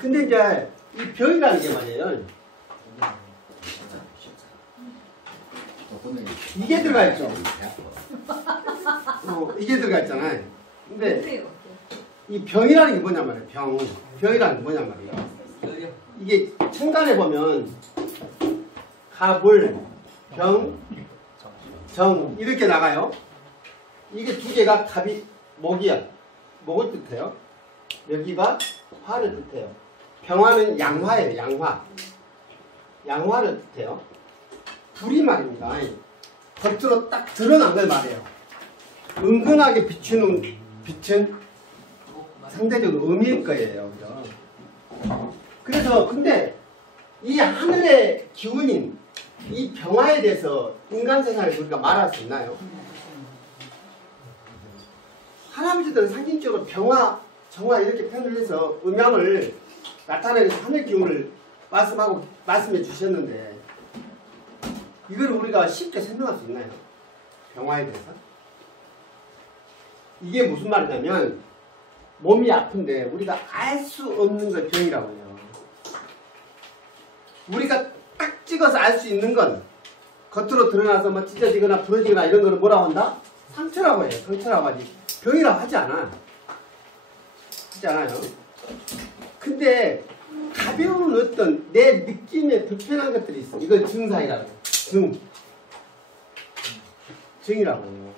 근데 이제 이 병이라는 게 말이에요. 이게 들어가 있죠. 이게 들어가 있잖아요. 근데 이 병이라는 게 뭐냐 말이에요. 병이라는 게 뭐냐 말이에요. 이게 천간에 보면 갑을, 병, 정 이렇게 나가요. 이게 두 개가 갑이 목이야. 목을 뜻해요. 여기가 화를 뜻해요. 병화는 양화예요. 양화를 뜻해요. 불이 말입니다. 겉으로 딱 드러난 걸 말해요. 은근하게 비추는 빛은 상대적으로 음일 거예요. 그죠? 그래서 근데 이 하늘의 기운인 이 병화에 대해서 인간 세상에 우리가 말할 수 있나요? 할아버지들은 상징적으로 병화, 정화 이렇게 표현을 해서 음양을 나타내는 하늘 기운을 말씀해 주셨는데 이걸 우리가 쉽게 설명할 수 있나요? 병화에 대해서? 이게 무슨 말이냐면 몸이 아픈데 우리가 알 수 없는 걸 병이라고 해요. 우리가 딱 찍어서 알 수 있는 건 겉으로 드러나서 뭐 찢어지거나 부러지거나 이런 거를 뭐라고 한다? 상처라고 해요. 상처라고 하지. 병이라고 하지 않아. 하지 않아요. 근데 가벼운 어떤 내 느낌에 불편한 것들이 있어. 이걸 증상이라고 해요. 증이라고 해요.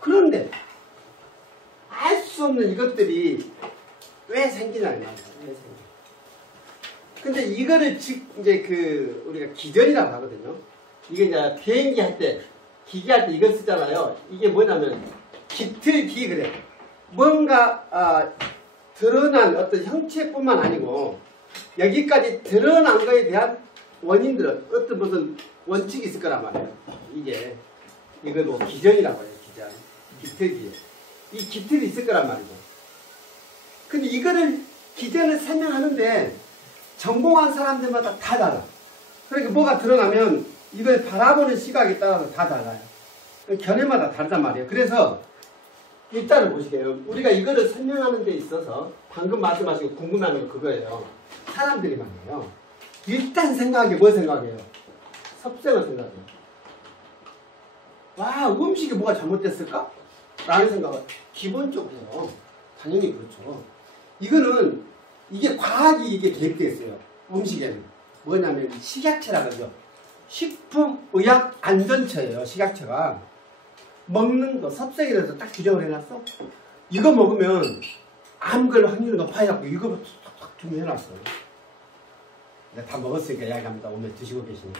그런데 알 수 없는 이것들이 왜 생기냐는 말이야. 왜 생겨. 근데 이거를 이제 우리가 기전이라고 하거든요. 이게 이제 비행기 할 때, 기계 할 때 이걸 쓰잖아요. 이게 뭐냐면 기틀기 그래. 뭔가 드러난 어떤 형체뿐만 아니고 여기까지 드러난 거에 대한 원인들은 어떤 무슨 원칙이 있을 거란 말이에요. 이걸 뭐 기전이라고 해요. 기전. 기틀기. 이 기틀이 있을 거란 말이죠. 근데 이거를 기전을 설명하는데 전공한 사람들마다 다 달라. 그러니까 뭐가 드러나면 이걸 바라보는 시각에 따라서 다 달라요. 견해마다 다르단 말이에요. 그래서 일단은 보시게요. 우리가 이거를 설명하는 데 있어서 방금 말씀하신 궁금해하는 거 그거예요. 사람들이 말이에요. 일단 생각하게 뭘 생각해요? 섭생을 생각해요. 와, 음식이 뭐가 잘못됐을까? 라는 생각은 기본적으로 해요. 당연히 그렇죠. 이게 과학이 이게 개입되어 있어요. 음식에는. 뭐냐면 식약처라고 하죠. 식품의약안전처예요. 식약처가. 먹는 거 섭생이라서 딱 규정을 해놨어. 이거 먹으면 암 걸 확률이 높아갖고 이거 탁탁 준비해놨어. 내가 다 먹었으니까 이야기합니다. 오늘 드시고 계시네.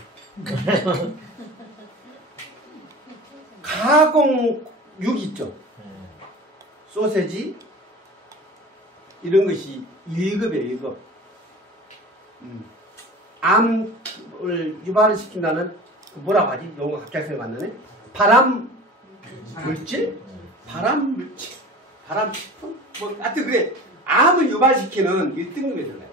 가공육 있죠. 소세지 이런 것이 1급이에요. 1급. 암을 유발을 시킨다는 뭐라고 하지? 용어 갑자기 생각 안 나네. 발암물질? 발암물질? 발암식품? 뭐 하여튼 그래. 암을 유발시키는 1등급에 들어가요.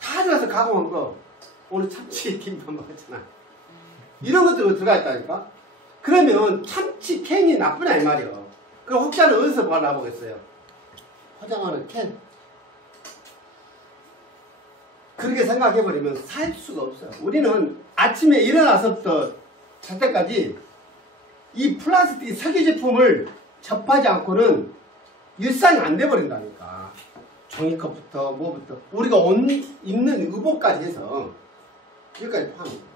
다 들어가서 가공한 거. 오늘 참치 김밥 먹었잖아. 이런 것들로 들어가 있다니까. 그러면 참치 캔이 나쁘냐 이 말이에요. 그럼 혹자는 어디서 발라보겠어요? 포장하는 캔. 그렇게 생각해버리면 살 수가 없어요. 우리는 아침에 일어나서부터 잘 때까지 이 플라스틱 석유 제품을 접하지 않고는 일상이 안 돼버린다니까. 종이컵부터 뭐부터 우리가 입는 의복까지 해서 여기까지 포함합니다.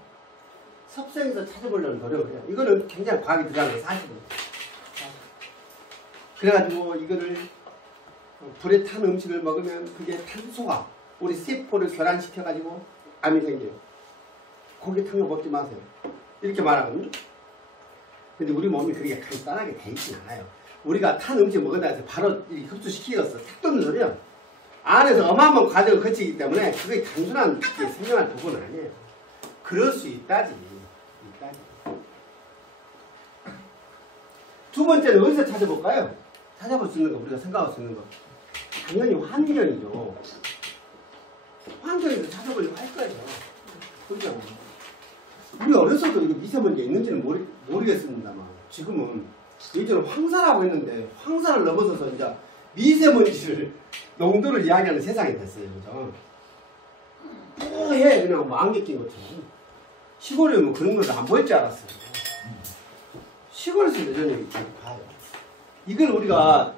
섭생에서 찾아보려는 노력을 해요. 이거는 굉장히 과학이 들어가는 사실이에요. 그래가지고 이거를 불에 탄 음식을 먹으면 그게 탄소가 우리 세포를 교란시켜가지고 암이 생겨요. 고기 탄 거 먹지 마세요. 이렇게 말하거든요. 근데 우리 몸이 그렇게 간단하게 돼 있진 않아요. 우리가 탄 음식 먹은다 해서 바로 흡수시키겠어. 택도 없는 소리야. 안에서 어마어마한 과정을 거치기 때문에 그게 단순한 생명할 부분은 아니에요. 그럴 수 있다지. 두 번째는 어디서 찾아볼까요? 찾아볼 수 있는 거, 우리가 생각할 수 있는 거. 당연히 환경이죠. 환경에서 찾아보려고 할 거예요. 그렇잖아요. 우리 어렸을 때 이거 미세먼지 있는지는 모르겠습니다만 지금은 요즘은 황사라고 했는데 황사를 넘어서서 이제 미세먼지를 농도를 이야기하는 세상이 됐어요. 그죠? 해 그냥 뭐 안개 낀 것처럼. 시골에 뭐 그런 걸 안 보일 줄 알았어요. 시골에서 여전히 이렇게 봐요. 이걸 우리가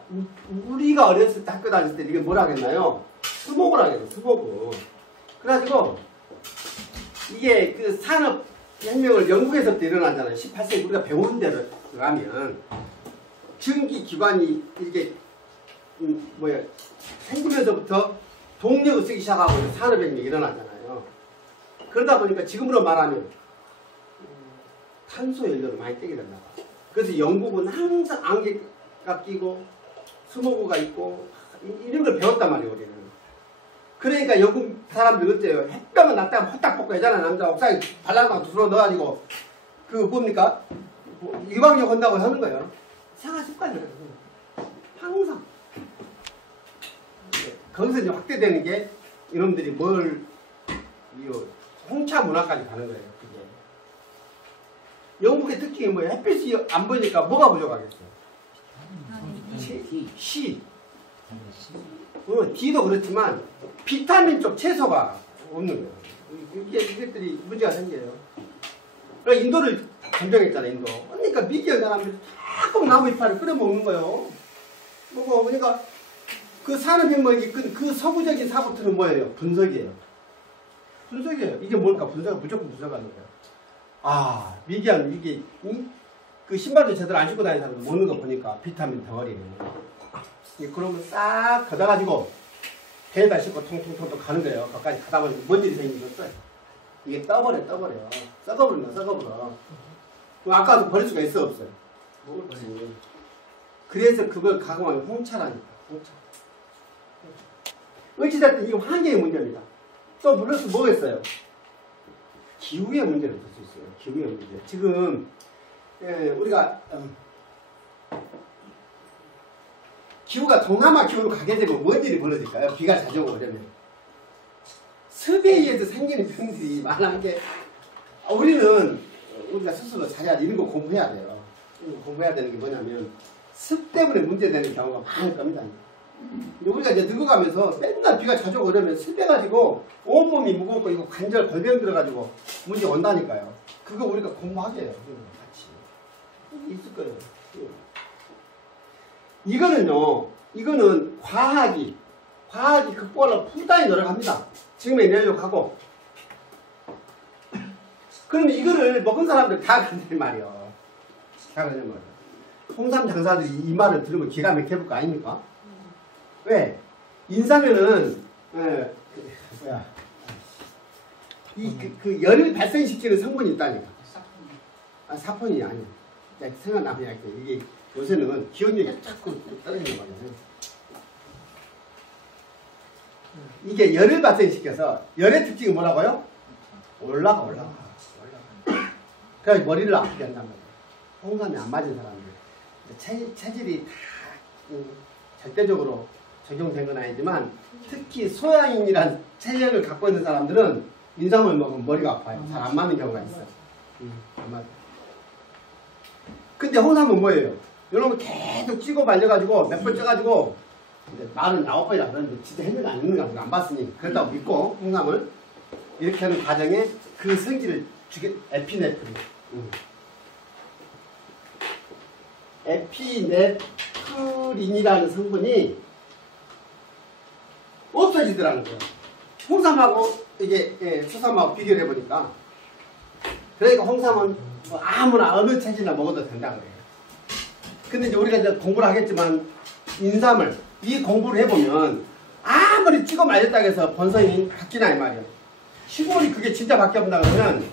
어렸을 때 학교 다닐 때 이게 뭐라 하겠나요? 스모그라 하겠어요. 스모그. 그래가지고 이게 그 산업혁명을 영국에서부터 일어나잖아요. 18세기 우리가 배운 대로 가면 전기기관이 이게 생기면서부터 동력을 쓰기 시작하고 산업혁명이 일어나잖아요. 그러다 보니까 지금으로 말하면 탄소연료를 많이 떼게 된다. 그래서 영국은 항상 안개가 끼고 스모그가 있고 이런 걸 배웠단 말이에요. 우리는. 그러니까 영국 사람들 어때요? 햇볕만 났다가 호딱 벗고 하잖아. 남자 옥상에 발랄망 두드러 넣어가지고 그 뭡니까? 유방력 한다고 하는 거예요. 생활 습관이라는 거예요. 항상. 거기서 이제 확대되는 게 이놈들이 홍차 문화까지 가는 거예요. 그게. 영국의 특징이 뭐예요? 햇빛이 안 보이니까 뭐가 부족하겠어요? 시. D도 그렇지만 비타민 쪽 채소가 없는 거예요. 이것들이 문제가 생겨요. 그러니까 인도를 점령했잖아요. 인도. 그러니까 미개한 사람들이 자꾸 나무 이파리를 끓여먹는 거예요. 그러니까 그 산업혁명이 이끈 그 서구적인 사고들은 뭐예요? 분석이에요. 분석이에요. 이게 뭘까? 무조건 분석하는 거예요. 아, 미개한 이게 그 신발도 제대로 안 신고 다니는 사람들 먹는 거 보니까 비타민 덩어리네. 그러면 싹 걷어가지고 배에다 싣고 통통통 가는 거예요. 거기까지 가다 보니까 뭔 일이 생기겠어요? 이게 떠버려. 썩어버려. 아까도 버릴 수가 있어, 없어요? 그래서 그걸 가공하면 홍차라니까. 홍차. 어찌됐든 이거 환경의 문제입니다. 또 플러스 뭐겠어요? 기후의 문제를 볼 수 있어요. 기후의 문제. 지금 우리가 기후가 동남아 기후로 가게 되면 뭔 일이 벌어질까요? 비가 자주 오려면. 습에 의해서 생기는 병들이 많은 게 우리가 스스로 자야 이런 거 공부해야 돼요. 공부해야 되는 게 뭐냐면 습 때문에 문제되는 경우가 많을 겁니다. 우리가 이제 늙어가면서 맨날 비가 자주 오려면 습해가지고 온몸이 무겁고 이거 관절 골병 들어가지고 문제 온다니까요. 그거 우리가 공부하게 해요. 같이. 있을 거예요. 이거는 과학이 극복하려고 풀단히 노력합니다. 지금의 내려고 그러면 이거를 먹은 사람들 다 그런단 말이에요. 다 그러는 거예요. 홍삼 장사들이 이 말을 들으면 기가 막혀볼 거 아닙니까? 왜? 인삼에는 그 열을 발생시키는 성분이 있다니까. 사폰이 아니야. 생각나면 할게요. 이게 요새는 기억력이 자꾸 떨어지는 거잖아요. 이게 열을 발생시켜서 열의 특징이 뭐라고요? 올라가. 그래서 머리를 아프게 한단 말이에요. 홍삼이 안 맞은 사람들. 체질이 다 절대적으로 적용된 건 아니지만 특히 소양인이란 체력을 갖고 있는 사람들은 인삼을 먹으면 머리가 아파요. 잘 안 맞는 경우가 있어요. 안 맞아요. 근데 홍삼은 뭐예요? 여러분 계속 찍어 말려가지고 몇 번 쪄가지고 말은 9번이라 그러는데 진짜 했는가 안 했는가 안 봤으니 그렇다고 믿고 홍삼을 이렇게 하는 과정에 그 성질을 에피네프린. 에피네프린이라는 성분이 없어지더라는 거예요. 홍삼하고 이게 수삼하고 비교를 해보니까. 그러니까 홍삼은 뭐 아무나 어느 체질이나 먹어도 된다 그래요. 근데 이제 우리가 이제 공부를 하겠지만 인삼을 이 공부를 해보면 아무리 찍어 말렸다고 해서 본성이 바뀌나 이 말이에요. 시골이 그게 진짜 바뀌었다 그러면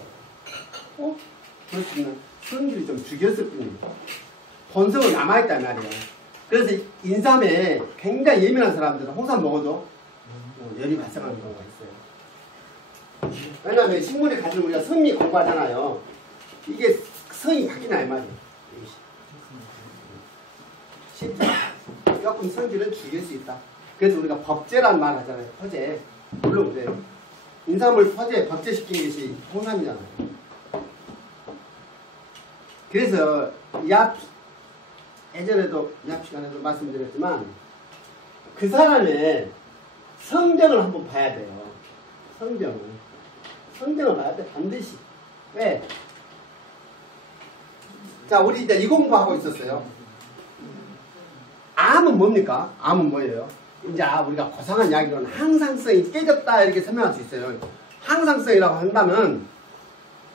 그렇지만 성질이 좀 죽였을 뿐입니다. 본성은 남아있단 말이에요. 그래서 인삼에 굉장히 예민한 사람들은 홍삼 먹어도 열이 발생하는 경우가 있어요. 왜냐하면 식물이 가지고 우리가 성미 공부하잖아요. 이게 성이 바뀌나 이 말이에요. 실제 조금 성질은 죽일 수 있다. 그래서 우리가 법제란 말 하잖아요. 퍼제. 물론 그래요. 인삼을 법제시킨 것이 홍삼이잖아요. 그래서 예전에도 약학 시간에도 말씀드렸지만 그 사람의 성경을 한번 봐야 돼요. 성경을 봐야 돼, 반드시. 왜? 자, 우리 이제 이 공부하고 있었어요. 암은 뭡니까? 암은 뭐예요? 이제 우리가 고상한 이야기로는 항상성이 깨졌다 이렇게 설명할 수 있어요. 항상성이라고 한다면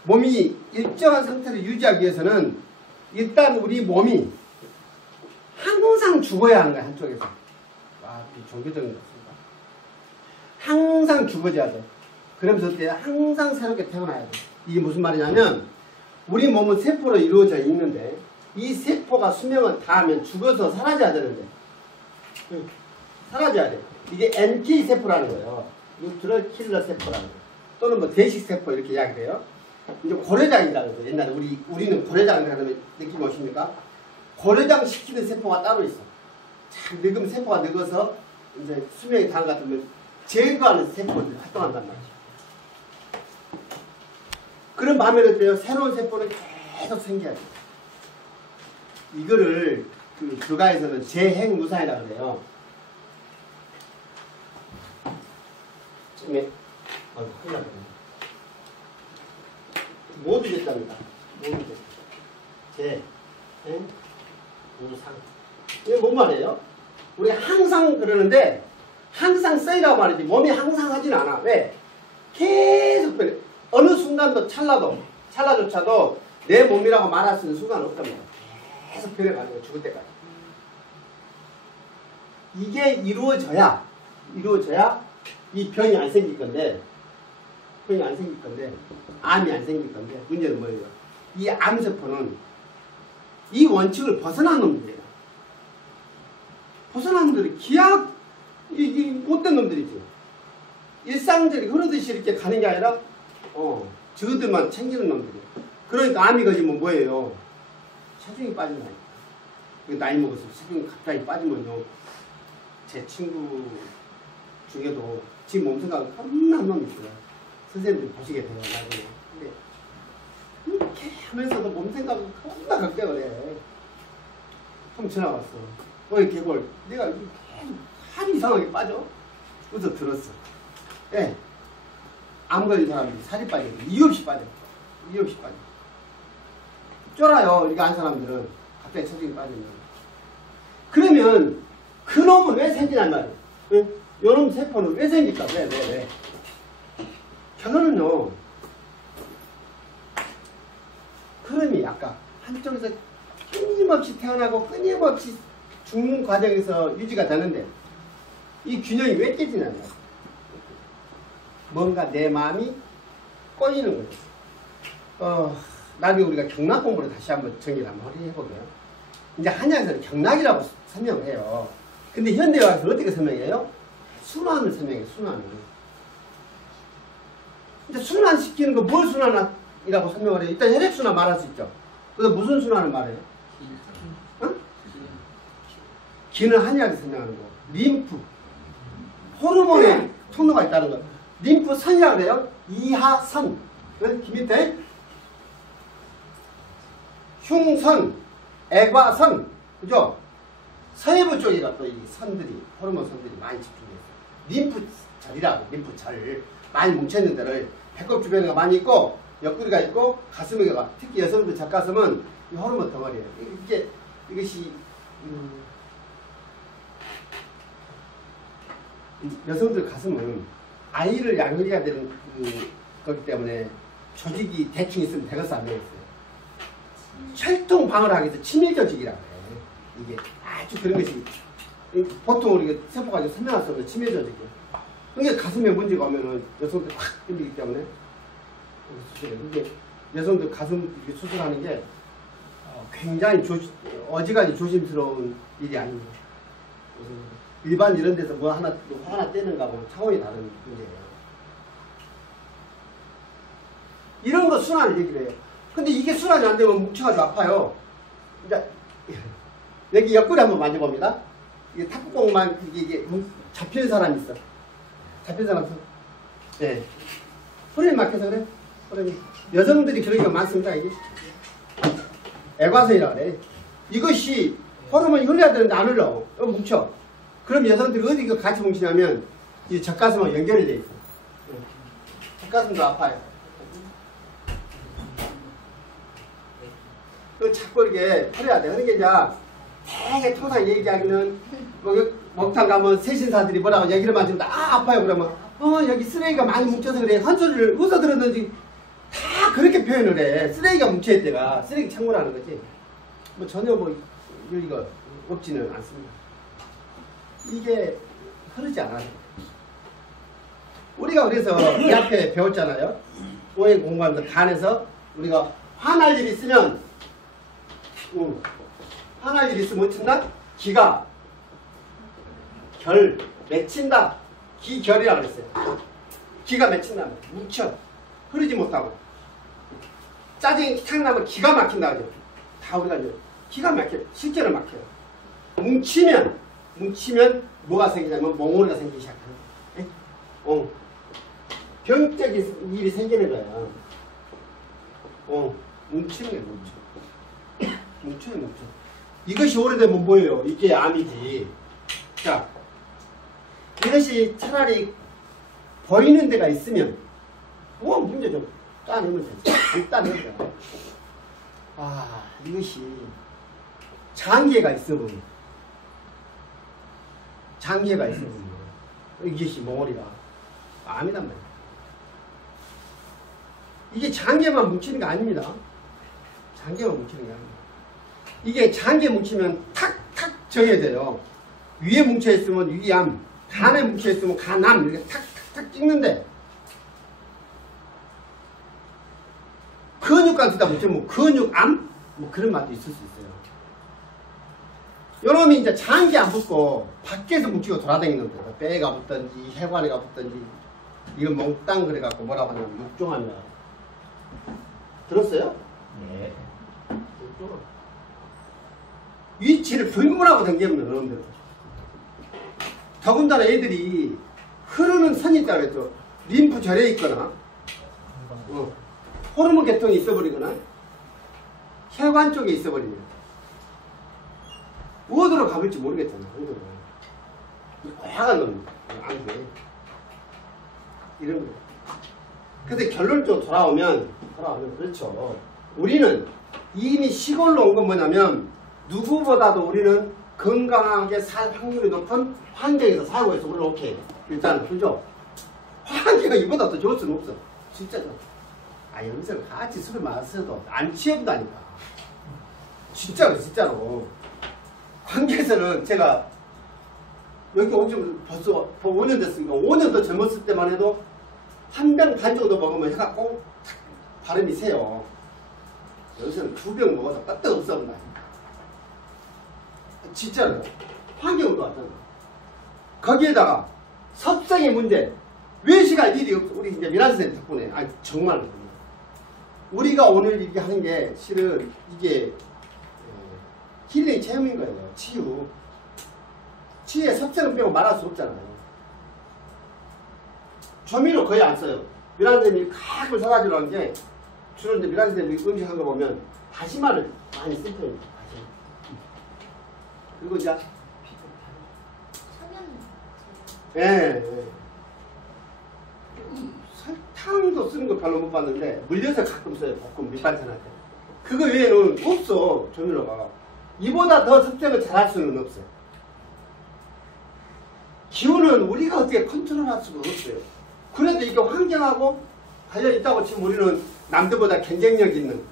몸이 일정한 상태를 유지하기 위해서는 일단 우리 몸이 항상 죽어야 하는 거야, 한쪽에서. 종교적인 거 없습니다. 항상 죽어져야 돼. 그러면서 그때 항상 새롭게 태어나야 돼. 이게 무슨 말이냐면 우리 몸은 세포로 이루어져 있는데 이 세포가 수명을 다하면 죽어서 사라져야 되는데 사라져야 돼. 이게 NK 세포라는 거예요. 뉴트럴 킬러 세포라는 거예요. 또는 뭐 대식 세포 이렇게 이야기해요. 이제 고래장이라는 거예요. 옛날에 우리는 고래장이라는 느낌 오십니까? 고래장 시키는 세포가 따로 있어. 참 늙으면 세포가 늙어서 이제 수명이 다한 것 같으면 제거하는 세포들이 활동한단 말이죠. 그런 반면에 어때요? 새로운 세포는 계속 생겨야 돼요. 이거를 그 교과에서는 재행무사이라고 그래요. 큰일 났네. 모두 됐답니다. 모두 됐. 재행무상. 이게 뭔 말이에요? 우리 항상 그러는데 항상 쓰이라고 말이지 몸이 항상 하진 않아. 왜? 계속 변해. 어느 순간도 찰나조차도 내 몸이라고 말할 수 있는 순간은 없단 말이야. 계속 변해가는 거야. 죽을 때까지. 이게 이루어져야 이 병이 안 생길 건데 암이 안 생길 건데 문제는 뭐예요? 이 암세포는 이 원칙을 벗어난 놈들이에요. 벗어난 놈들이 기약 이 못된 놈들이지. 일상적인 흐르듯이 이렇게 가는 게 아니라 저들만 챙기는 놈들이에요. 그러니까 암이 거지면 뭐예요? 체중이 빠진다니까. 나이 먹어서 체중이 갑자기 빠지면요. 제 친구 중에도 지 몸 생각을 겁나 한 놈이 있어요. 선생님들 보시게 돼요. 나중에. 근데 이렇게 하면서도 몸 생각을 겁나 걱정을 해. 한번 전화 왔어. 어이 개골 내가 계속 한 이상하게 빠져? 그래서 들었어. 예. 암 걸린 사람들이 살이 빠져. 이유 없이 빠져. 쫄아요. 이거 안 사람들은. 갑자기 체중이 빠지면. 그러면 그 놈은 왜 생기냔 말이에요. 예? 요놈 세포는 왜 생길까? 왜? 결론은요. 흐름이 아까 한쪽에서 끊임없이 태어나고 끊임없이 죽는 과정에서 유지가 되는데 이 균형이 왜 깨지냐면 뭔가 내 마음이 꼬이는 거죠. 나중에 우리가 경락 공부를 다시 한번 정리를 한번 해보게요. 이제 한약에서는 경락이라고 설명을 해요. 근데 현대화에서 어떻게 설명해요? 순환을 설명해요. 순환을. 이제 순환시키는 거 뭘 순환이라고 설명을 해요? 일단 혈액순환 말할 수 있죠. 그래서 무슨 순환을 말해요? 기는 한의학에서 설명하는 거. 림프. 호르몬의 통로가 있다는 거. 림프 선이라고 그래요. 이하선. 김 밑에 흉선, 애과선. 그죠? 서해부 쪽에가 또 이 선들이, 호르몬 선들이 많이 집중해요. 림프절이라고, 림프절. 많이 뭉쳐있는 데를 배꼽 주변에 많이 있고, 옆구리가 있고, 가슴에가, 특히 여성들 젖가슴은 이 호르몬 덩어리예요. 이것이, 여성들 가슴은 아이를 양육해야 되는 거기 때문에 조직이 대충 있으면 되겠어, 안 되겠어요? 혈통 방어를 하기 위해서 치밀조직이라고 해요. 이게 아주 그런 것이 보통 우리가 세포 가지고 설명할 수 없는 치밀조직이에요. 그러니까 가슴에 문제가 오면은 여성들 확 끌리기 때문에 그게 여성들 가슴 수술하는 게 굉장히 어지간히 조심스러운 일이 아닙니다. 일반 이런 데서 뭐 하나 떼는가 보면 차원이 다른 문제예요. 이런 거 순환을 얘기를 해요. 근데 이게 순환이 안 되면 뭉쳐가지고 아파요. 이제 여기 옆구리 한번 만져봅니다. 이게 탁구공만 이게 잡히는 사람이 있어. 잡히는 사람 있어. 네. 호르몬 막혀서 그래. 호르몬. 여성들이 그런 게 많습니다. 이게 애과선이라고 그래. 이것이 호르몬이 흘러야 되는데 안 흘러. 뭉쳐. 그럼 여성들이 어디 같이 뭉치냐면 이 젖가슴하고 연결이 돼 있어. 젖가슴도 아파요. 그 자꾸 이렇게 풀어야 돼. 그러니까 이제 되게 통상 얘기하기는 뭐 목탕 가면 세신사들이 뭐라고 얘기를 맞으면 아파요 그러면 여기 쓰레기가 많이 뭉쳐서 그래. 한 소리를 어디서 들었는지 다 그렇게 표현을 해. 쓰레기가 뭉쳐있대가 쓰레기 창고라는 거지. 뭐 전혀 뭐 여기가 없지는 않습니다. 이게 흐르지 않아요. 우리가 그래서 이 앞에 배웠잖아요. 오행 공부하면서 간에서 우리가 화날 일이 있으면 화날 일이 있으면 어쩐다? 기가 결 맺힌다. 기결이라고 그랬어요. 기가 맺힌다. 뭉쳐. 흐르지 못하고. 짜증이 탁 나면 기가 막힌다. 그죠? 다 우리가 이제 기가 막혀요. 실제로 막혀요. 뭉치면 뭐가 생기냐면 몽골이가 생기기 시작하는 거예요. 병적인 일이 생기는 거야. 뭉치는 게 뭉쳐. 이것이 오래되면 뭐예요? 이게 암이지. 자, 이것이 차라리 보이는 데가 있으면 문제 좀 따내면 되지. 안 따내면 돼. 이것이 장기가 있어보면 이것이 몽골이가 암이란 말이야. 이게 장기만 뭉치는 게 아닙니다. 장기만 뭉치는 게 아닙니다. 이게 장기에 뭉치면 탁탁 정해져요. 위에 뭉쳐있으면 위암, 간에 뭉쳐있으면 간암, 이렇게 탁탁탁 찍는데 근육간에다 뭉치면 근육암? 뭐 그런 맛도 있을 수 있어요. 요놈이 이제 장기 안 붙고 밖에서 뭉치고 돌아다니는 거예요. 뼈가 붙든지 혈관에가 붙든지. 이건 몽땅 그래갖고 뭐라고 하냐면 육종암이라고. 들었어요? 네. 육종암. 위치를 불문하고 댕기면 여러분들. 더군다나 애들이 흐르는 선이 있다고 했죠. 림프 절에 있거나 호르몬 계통이 있어버리거나 혈관 쪽에 있어버리면 어디로 가볼지 모르겠잖아. 고약한 놈 안 돼. 이런 거. 근데 결론적으로 돌아오면 그렇죠. 우리는 이미 시골로 온 건 뭐냐면 누구보다도 우리는 건강하게 살 확률이 높은 환경에서 살고 있어. 우리는 오케이. 일단 그죠? 환경이 이보다 더 좋을 수는 없어. 진짜죠. 여기서 같이 술을 마셔도 안 취해본다니까. 진짜로. 관계에서는 제가 여기 온 지 벌써 5년 됐으니까 5년 더 젊었을 때만 해도 한 병 반 정도 먹으면 혀가 꼭 발음이 세요. 여기서는 2병 먹어서 끄떡 없어본다니까. 진짜로. 환경으로 왔잖아. 거기에다가 섭생의 문제. 외식할 일이 없어. 우리 이제 미란 선생님 덕분에. 정말. 우리가 오늘 이렇게 하는 게 실은 이게 힐링 체험인 거예요. 치유에 섭생을 빼고 말할 수 없잖아요. 조미료 거의 안 써요. 미란 선생님이 가끔 사가지고 하는 게 주로 이제 미란 선생님이 음식한 거 보면 다시마를 많이 쓴 편입니다. 그리고 이제 설탕도 쓰는 거 별로 못 봤는데 물엿을 가끔 써요. 볶음 밑반찬 할 때. 그거 외에는 없어. 조미료가. 이보다 더 섭생을 잘할 수는 없어요. 기운은 우리가 어떻게 컨트롤할 수가 없어요. 그래도 이게 환경하고 관련 있다고 치면 우리는 남들보다 경쟁력 있는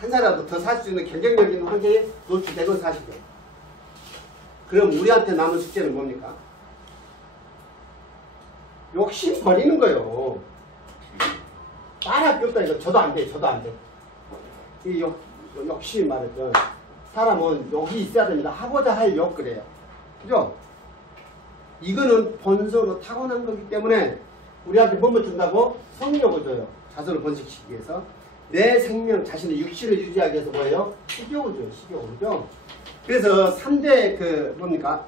한 살이라도 더 살 수 있는 경쟁력 있는 환경에 노출되고 사시죠. 그럼 우리한테 남은 숙제는 뭡니까? 욕심 버리는 거예요. 따라 없다니까. 저도 안 돼. 이 욕심이 말했죠. 사람은 욕이 있어야 됩니다. 하고자 할 욕 그래요. 그죠? 이거는 본성으로 타고난 거기 때문에 우리한테 뭐뭐 준다고? 성욕을 줘요. 자손을 번식시키기 위해서. 내 생명, 자신의 육신을 유지하기 위해서 뭐예요? 식욕을 줘요. 식욕을요. 그래서 3대 뭡니까?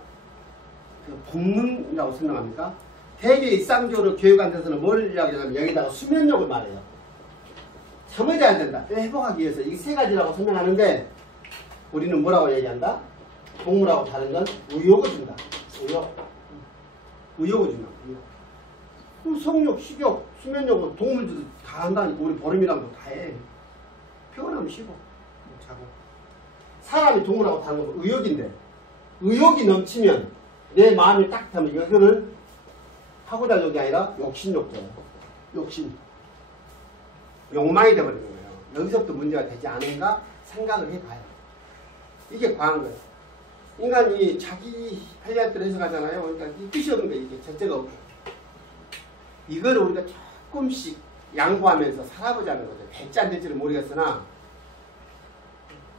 본능이라고 생각합니까? 대개 일상적으로 교육한 데서는 뭘 이야기하냐면 여기다가 수면욕을 말해요. 잠을 자야 된다. 회복하기 위해서. 이게 3가지라고 설명하는데 우리는 뭐라고 얘기한다? 동물하고 다른 건 의욕을 준다. 의욕을 준다. 성욕, 식욕, 수면욕은 동물들도 다 한다니까. 우리 보름이랑 다 해. 피곤하면 쉬고 자고. 사람이 동물하고 다른 건 의욕인데, 의욕이 넘치면 내 마음이 따뜻하면 이거는 하고자 하는 게 아니라 욕심욕이에요. 욕심. 욕망이 되어버리는 거예요. 여기서부터 문제가 되지 않은가 생각을 해봐요. 이게 과한 거예요. 인간이 자기 편리할 대로 해석하잖아요. 그러니까 이 뜻이 없는 거예요. 이게 절제가 없고. 이걸 우리가 조금씩 양보하면서 살아보자는 거죠. 될지 안 될지는 모르겠으나,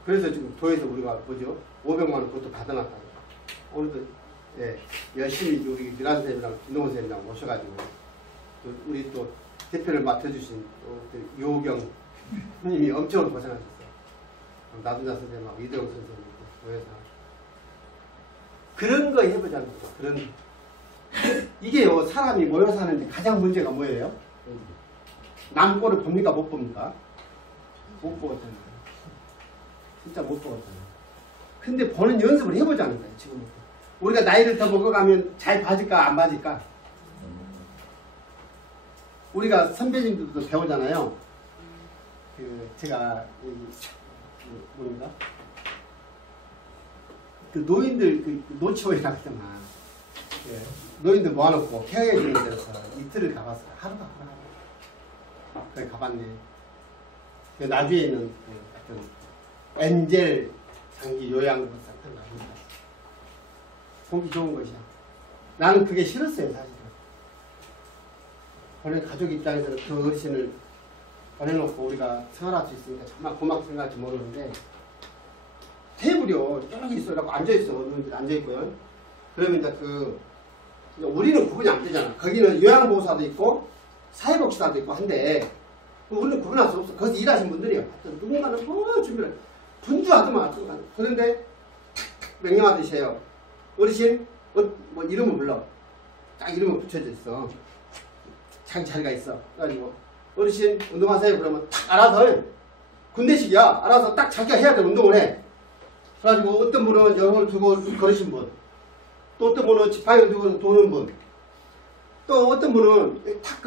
그래서 지금 도에서 우리가 뭐죠? 500만 원 그것도 받아놨다. 오늘도 예, 열심히 우리 유란 선생님이랑 김동원 선생님이랑 모셔가지고 우리 또 대표를 맡아주신 유호경 선생님이 엄청 고생하셨어요. 나두나 선생님하고 이대용 선생님 도에서 그런 거 해보자는 거죠. 그런 이게요, 사람이 모여 사는데 가장 문제가 뭐예요? 남 꼴을 봅니까 못 봅니까? 못 보거든요. 진짜 못 보거든요. 근데 보는 연습을 해보자는 거예요. 지금부터. 우리가 나이를 더 먹어가면 잘 봐질까 안 봐질까? 우리가 선배님들도 배우잖아요. 제가 뭡니까? 그 노인들 노치원이라고 하더만. 노인들 모아놓고 케어해 주는 데서 이틀을 가봤어요. 하루가 거기 가봤네. 나주에 있는 어떤 엔젤 장기 요양원 같은 거 아닙니다. 공기 좋은 것이야. 나는 그게 싫었어요, 사실은. 본래 가족 입장에서는 그 어르신을 보내놓고 우리가 생활할 수 있으니까 정말 고맙게 생각할지 모르는데, 테이블이요, 저기 있어라고 앉아있어. 앉아있고요. 그러면 이제 우리는 구분이 안 되잖아. 거기는 요양보호사도 있고, 사회복지사도 있고 한데, 우리는 구분할 수 없어. 거기서 일하신 분들이요. 누군가는 뭐 준비를, 분주하더만. 그런데, 탁탁 명령하듯이 해요. 어르신, 뭐 이름을 불러. 딱 이름을 붙여져 있어. 자기 자리가 있어. 그래가지고, 어르신, 운동하세요. 그러면 탁 알아서, 군대식이야. 알아서 딱 자기가 해야 될 운동을 해. 그래가지고, 어떤 분은 영어를 두고 걸으신 분. 또 어떤 분은 지팡이를 두고 도는 분. 또 어떤 분은 탁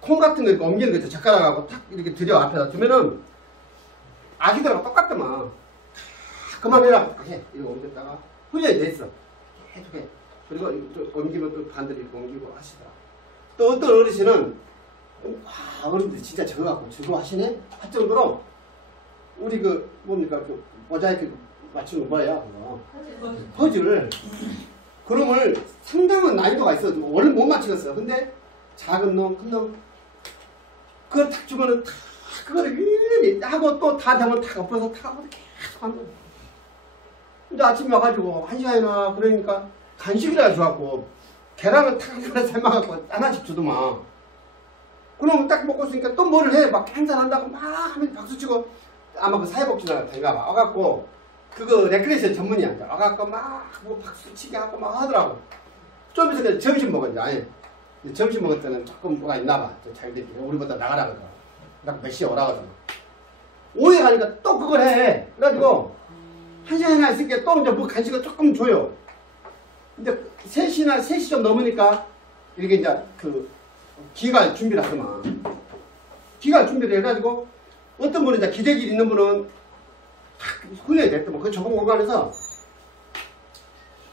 콩 같은 거 이렇게 옮기는 거죠. 젓가락하고 탁 이렇게 들여 앞에다 두면은 아기들하고 똑같더만. 그만해라. 해. 이거 옮겼다가 훈련이 됐어. 계속 해. 그리고 옮기면 또 반대로 이렇게 옮기고 하시더라. 또 어떤 어르신은 어른들이 진짜 저거 갖고 즐거워하시네? 할 정도로 우리 뭡니까? 모자이크 맞추는 거 뭐예요? 퍼즐을. 그놈을 상당한 난이도가 있어. 원래 못 맞추겠어. 근데 작은 놈, 큰 놈, 그걸 탁 주면은 탁, 그거를 일일이 하고 또 다 되면 탁 엎어서 탁 하고 계속 하는 거야. 근데 아침에 와가지고 1시간이나 그러니까 간식이라 줘갖고 계란을 탁 하나 삶아갖고 하나씩 주더만. 그러면 딱 먹고 있으니까 또 뭐를 해. 막 행사한다고 막 하면 박수치고 아마 그 사회복지나 된가 봐. 와갖고 그거 레크레이션 전문이야. 와갖고 막 뭐 박수치게 하고 막 하더라고. 좀 있으면 점심 먹었지. 아니, 점심 먹을 때는 조금 뭐가 있나 봐. 자기들이 우리보다 나가라 그러더라고. 몇 시에 오라 그러더라고. 오후에 가니까 또 그걸 해. 그래가지고 1시간이나 있으니까 또 이제 뭐 간식을 조금 줘요. 근데 3시 좀 넘으니까 이렇게 이제 기갈 준비를 하더만. 기갈 준비를 해가지고 어떤 분은 이제 기저귀 있는 분은 탁 훈련이 됐더만. 그 좁은 공간에서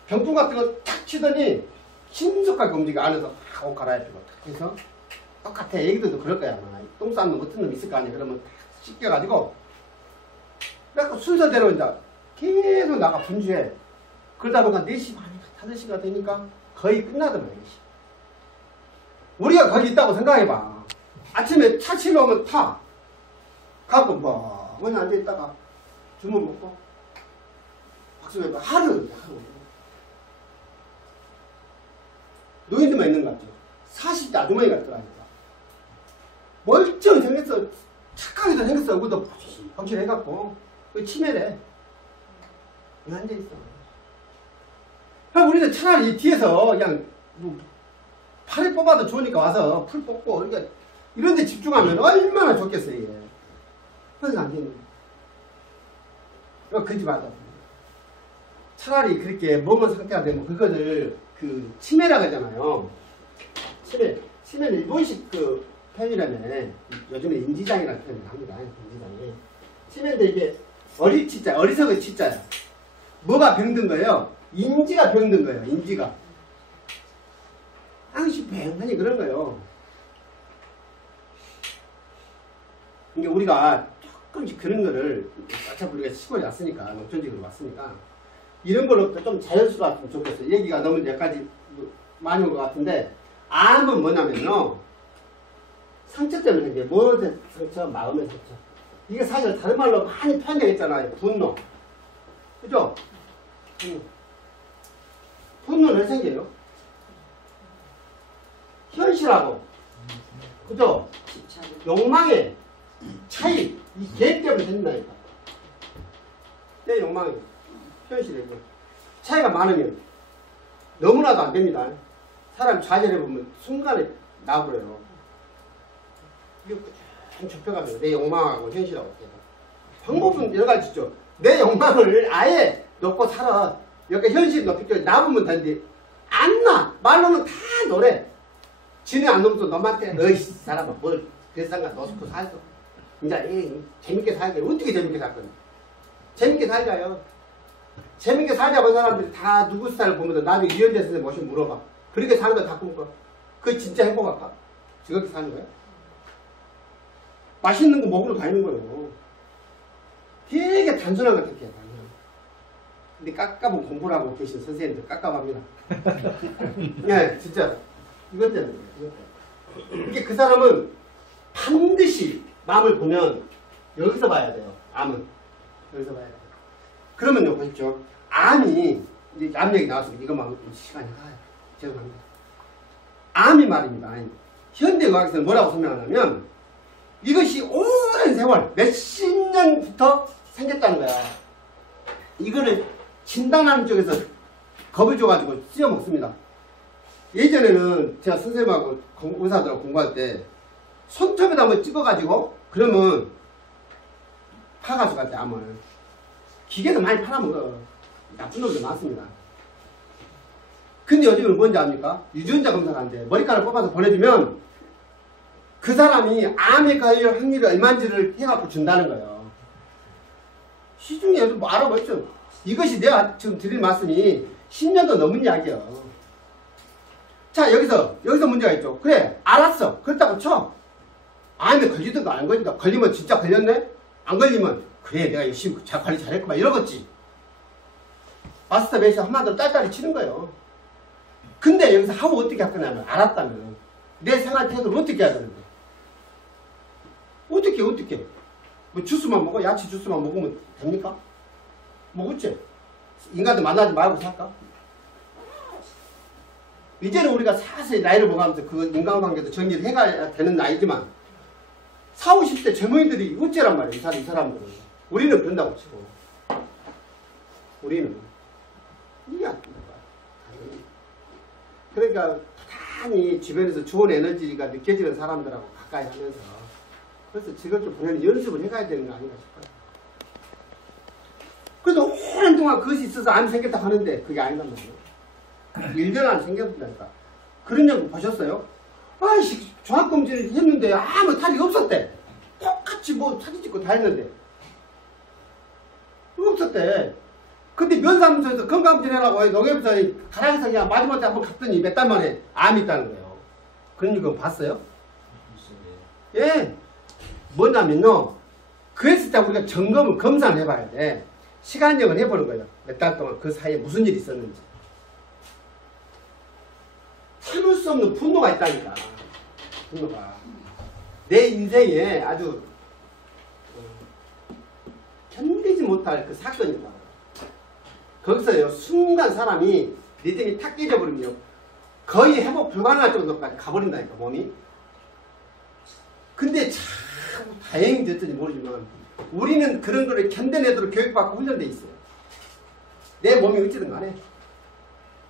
병풍 같은 거 탁 치더니 신속하게 움직여. 안에서 탁 옷 갈아입히고 탁 해서 똑같아. 애기들도 그럴 거야. 아마. 똥 싸는 놈 어떤 놈 있을 거 아니야. 그러면 탁 씻겨가지고 그래갖고 순서대로 이제 계속 나가 분주해. 그러다 보니까 4시 반인가 5시가 되니까 거의 끝나더만. 4시. 우리가 거기 있다고 생각해봐. 아침에 차 치러 오면 타. 가고 뭐 그냥 앉아있다가 주문 먹고 박수 외고 하루. 노인들만 있는 것 같죠. 40대 아주머니가 있더라니까. 멀쩡히 생겼어. 착하게도 생겼어. 그것도 확실해갖고 치매래. 왜 앉아있어. 그럼 우리는 차라리 뒤에서 그냥 팔을 뽑아도 좋으니까 와서 풀 뽑고 그러니까 이런 데 집중하면 얼마나 좋겠어요. 이게. 그래서 안 되는 거야. 거짓말하다. 차라리 그렇게 몸은 상태가 되면 그거를 그 치매라고 하잖아요. 치매는 일본식 그 표현이라면 요즘에 인지장이라는 표현을 합니다. 인지장이. 치매인데 이게 어리치자, 어리석은 치자야. 뭐가 병든 거예요? 인지가 병든 거예요. 인지가. 항시 뱅하니 그런 거예요. 그러니까 우리가 조금씩 그런 거를 어차피 우리가 시골에 왔으니까 농촌지구로 왔으니까 이런 걸로 좀 자연스러워 왔으면 좋겠어요. 얘기가 너무 여기까지 많이 온 것 같은데 암은 뭐냐면요. 상처 때문에 생겨요. 뭐든 상처, 마음의 상처. 이게 사실 다른 말로 많이 표현되겠잖아요. 분노. 그죠? 분노는 왜 생겨요? 현실하고. 그죠? 욕망의 차이. 이 갭 때문에 생긴다니까. 내 욕망이. 현실이고. 차이가 많으면 너무나도 안 됩니다. 사람 좌절해보면 순간에 나버려요. 이거 좀 좁혀가면 내 욕망하고 현실하고 어떻게 방법은 여러 가지 있죠. 내 욕망을 아예 놓고 살아. 여기 현실 높이켜 나보면 되는데 안 나. 말로는 다 노래. 지네 안 넘어도 너한테 너이 사람아 뭘 그상가 넣고 살죠. 이제 재밌게 살게. 어떻게 재밌게 살 건데. 재밌게 살자요. 재밌게 살자고 사람들이 다 누구 스타일을 보면서 나중에 이현재 선생님 모시고 물어봐. 그렇게 사는 거 다 꿈꿔. 그게 진짜 행복할까? 즐겁게 사는 거야? 맛있는 거 먹으러 다니는 거예요. 되게 단순한 것 같아요. 근데 깝깝은 공부를 하고 계신 선생님들 깝깝합니다. 네, 진짜. 이것 때문에. 이게 그 사람은 반드시 마음을 보면 여기서 봐야 돼요. 암은. 여기서 봐야 돼요. 그러면요, 보십시오. 암이, 이제 암 얘기 나왔으니까 이것만 시간이 가요. 죄송합니다. 암이 말입니다. 현대의학에서는 뭐라고 설명하냐면 이것이 오랜 세월, 몇십 년부터 생겼다는 거야. 이거를 진단하는 쪽에서 겁을 줘가지고 쓰여 먹습니다. 예전에는 제가 선생님하고 의사들하고 공부할 때 손톱에다 한번 찍어가지고 그러면 파가서 갔대, 암을. 기계도 많이 팔아먹어. 나쁜 놈들 많습니다. 근데 요즘은 뭔지 압니까? 유전자 검사를 한대. 머리카락을 뽑아서 보내주면 그 사람이 암에 걸릴 확률이 얼마인지를 해갖고 준다는 거예요. 시중에 요즘 뭐 알아보죠. 이것이 내가 지금 드릴 말씀이 10년도 넘은 이야기예요. 자, 여기서 문제가 있죠. 그래, 알았어. 그렇다고 쳐. 암에 걸리든가 안 걸리든가. 걸리면 진짜 걸렸네? 안 걸리면 그래, 내가 열심히 관리 잘했구만 이러겠지. 마스터 베이스 한마디로 딸딸이 치는 거예요. 근데 여기서 하고 어떻게 할 거냐면 알았다면 내 생활 태도를 어떻게 해야 되는데? 어떻게? 뭐 주스만 먹어? 야채 주스만 먹으면 됩니까? 먹었지? 인간들 만나지 말고 살까? 이제는 우리가 사실 나이를 먹으면서 그 인간관계도 정리를 해가야 되는 나이지만 40, 50대 젊은이들이 어째란 말이에요. 이 사람들은. 우리는 그런다고 치고. 우리는. 이게 안 된다. 그러니까 부단히 주변에서 좋은 에너지가 느껴지는 사람들하고 가까이 하면서 그래서 즐겁게 보내는 연습을 해가야 되는 거 아닌가 싶어요. 그래서 오랜 동안 그것이 있어서 암이 생겼다고 하는데 그게 아니란 말이에요. 일전 안 생겼다니까. 그런 양 보셨어요? 아이씨, 종합검진을 했는데 아무 탈이 없었대. 똑같이 뭐 사진 찍고 다 했는데 없었대. 근데 면사무소에서 건강검진해라고 농협에서 가락에서 그냥 마지막에 한번 갔더니 몇 달 만에 암이 있다는 거예요. 그런 거 봤어요? 예. 뭐냐면요. 그랬을 때 우리가 점검을 검사를 해봐야 돼. 시간적을 해보는 거예요. 몇 달 동안 그 사이에 무슨 일이 있었는지. 참을 수 없는 분노가 있다니까. 분노가. 내 인생에 아주 견디지 못할 그 사건이 있다. 거기서요, 순간 사람이 리듬이 탁 깨져버리면 거의 회복 불가능할 정도까지 가버린다니까, 몸이. 근데 참 다행히 됐든지 모르지만 우리는 그런 거를 견뎌내도록 교육받고 훈련돼 있어요. 내 몸이 어찌든 간에.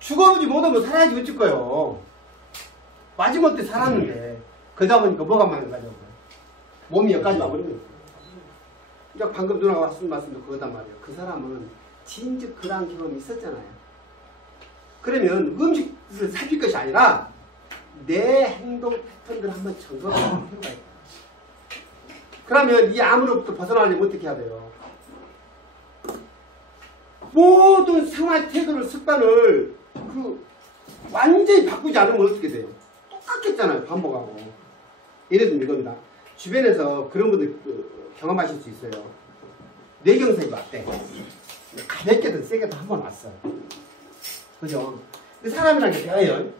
죽어보지 못하면 살아야지 어쩔 거예요. 마지못해 살았는데 그러다 보니까 뭐가 많은 거죠? 몸이 여기까지 와버리는 거예요. 그러니까 방금 누나가 하신 말씀도 그거단 말이에요. 그 사람은 진즉 그러한 경험이 있었잖아요. 그러면 음식을 살필 것이 아니라 내 행동 패턴들을 한번 점검을 해봐야 돼요. 그러면 이 암으로부터 벗어나려면 어떻게 해야 돼요? 모든 생활 태도를 습관을 완전히 바꾸지 않으면 어떻게 돼요? 똑같겠잖아요. 반복하고. 예를 들면 이겁니다. 주변에서 그런 분들 경험하실 수 있어요. 뇌경색이 왔대. 가볍게든 세게든 한 번 왔어요. 그죠? 근데 사람이란 게 돼요.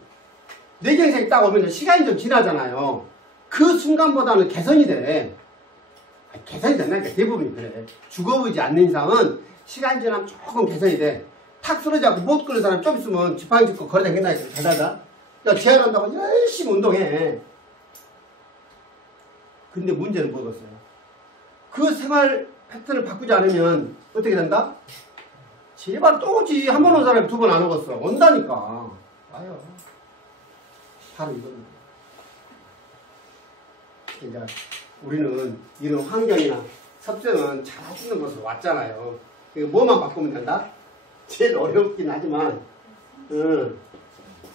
뇌경색이 딱 오면 시간이 좀 지나잖아요. 그 순간보다는 개선이 돼. 개선이 된다니까. 대부분이 그래. 죽어보지 않는 이상은 시간이 지나면 조금 개선이 돼. 탁 쓰러져갖고 못 걷는 사람 좀 있으면 지팡이 짚고 걸어다닌다니까. 대단하다. 야, 재활한다고 열심히 운동해. 근데 문제는 뭐겠어요? 그 생활 패턴을 바꾸지 않으면 어떻게 된다? 제발 또 오지. 한 번 온 사람이 두 번 안 오겠어. 온다니까. 와요. 바로 이겁니다. 이제 우리는 이런 환경이나 섭정은 잘하시는 곳으로 왔잖아요. 뭐만 바꾸면 된다? 제일 어렵긴 하지만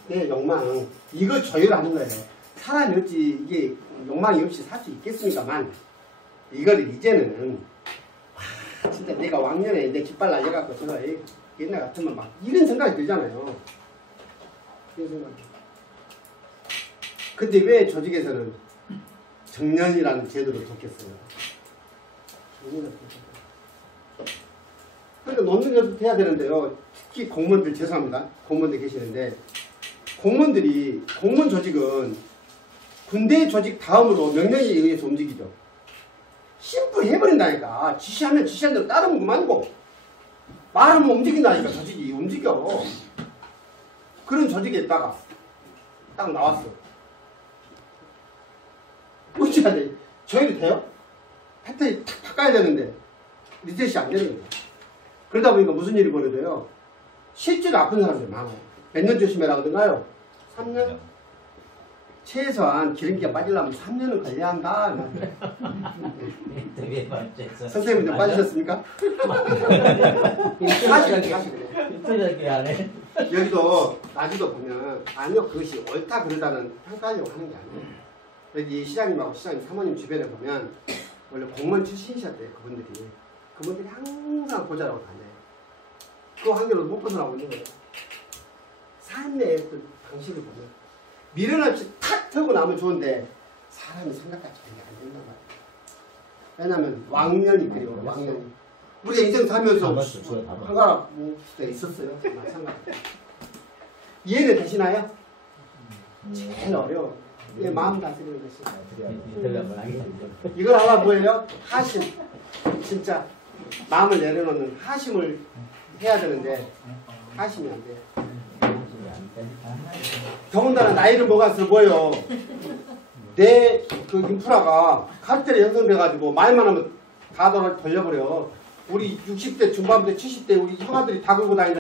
내 욕망 이거 조율하는 거예요. 사람이 어찌 이게 욕망이 없이 살 수 있겠습니까만 이걸 이제는 진짜 내가 왕년에 내 깃발 날려갖고 제가 옛날 같으면 막 이런 생각이 들잖아요. 이런 생각이. 근데 왜 조직에서는 정년이라는 제도를 뒀겠어요? 그러니까 논문 연습 해야 되는데요. 특히 공무원들 죄송합니다. 공무원들 계시는데 공무원 조직은 군대 조직 다음으로 명령에 의해서 움직이죠. 심플 해버린다니까. 지시하면 지시한 대로 따르면 그만이고 말하면 움직인다니까. 조직이 움직여. 그런 조직에 있다가 딱 나왔어. 어찌 해야 돼? 조율이 돼요? 패턴이 탁 바꿔야 되는데 리셋이 안 되는 거예요. 그러다 보니까 무슨 일이 벌어져요? 실제로 아픈 사람들이 많아요. 몇 년 조심해라 그러나요? 3년? 최소한 기름기가 빠지려면 3년은 걸려야 한다. 선생님들 빠지셨습니까? 여기도 나중도 보면 아니요 그것이 옳다 그러다는 평가하려고 하는 게 아니에요. 여기 시장님하고 시장님 사모님 주변에 보면 원래 공무원 출신이셨대요. 그분들이 항상 보자라고 다녀요. 그 환경으로 못 벗어나고 있는 거예요. 삶의 그 방식을 보면 미련 없이 탁 털고 나면 좋은데 사람이 생각같이 되게 안 된단 말이에요. 왜냐하면 왕년이 그리워. 왕년이 우리가 인생 살면서 한가락 때 있었어요. 마찬가지. 이해는 되시나요? 제일 어려워. 내 마음 다스리는 것이. 이걸 아마 뭐예요? 하심. 진짜 마음을 내려놓는 하심을 해야 되는데 하심이 안 돼요. 더군다나 나이를 먹어서 뭐예요? 내 그 인프라가 카르텔이 형성돼가지고 말만 하면 다 돌려버려. 우리 60대 중반부터 70대 우리 형아들이 다 걸고 다니는